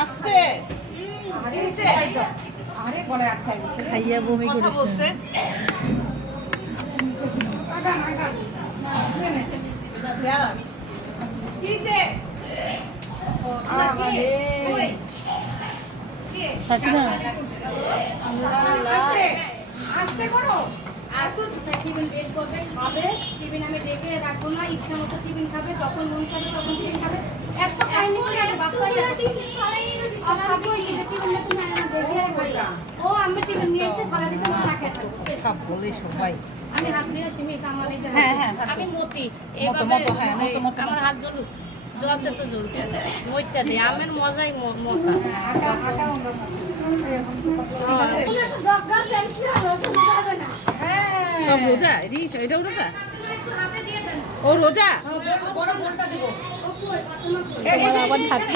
আস্তে আরে গলায় আটকায় গেছে। খাইয়া বমি কথা করিস বলছে সাকিনা আস্তে করো। আর তো টিফিন বের করবে খাবে টিফিন আমি দেখে রাখবো না ইচ্ছা মতো টিফিন খাবে যখন মন খাবে তখন টিফিন খাবে এত কাহিনী করে আর বাচ্চা টিফিন খাওয়াই না আর খাবো এই যে টিফিন না তুমি না দেখে রাখবা ও আমি টিফিন নিয়ে এসে খাওয়া দিতে না রাখে সব বলে সবাই আমি হাত দিয়ে সিমি আমার এই যে হ্যাঁ, হ্যাঁ, আমি মতি মতো, এইভাবে হ্যাঁ, মতো। আমার হাত জ্বলুক জ্বলছে তো জ্বলছে মইটা দে আমের মজাই মজা সব রোজা এটাও রোজা ও রোজা বড় বোনটা দিব আবার থাকবে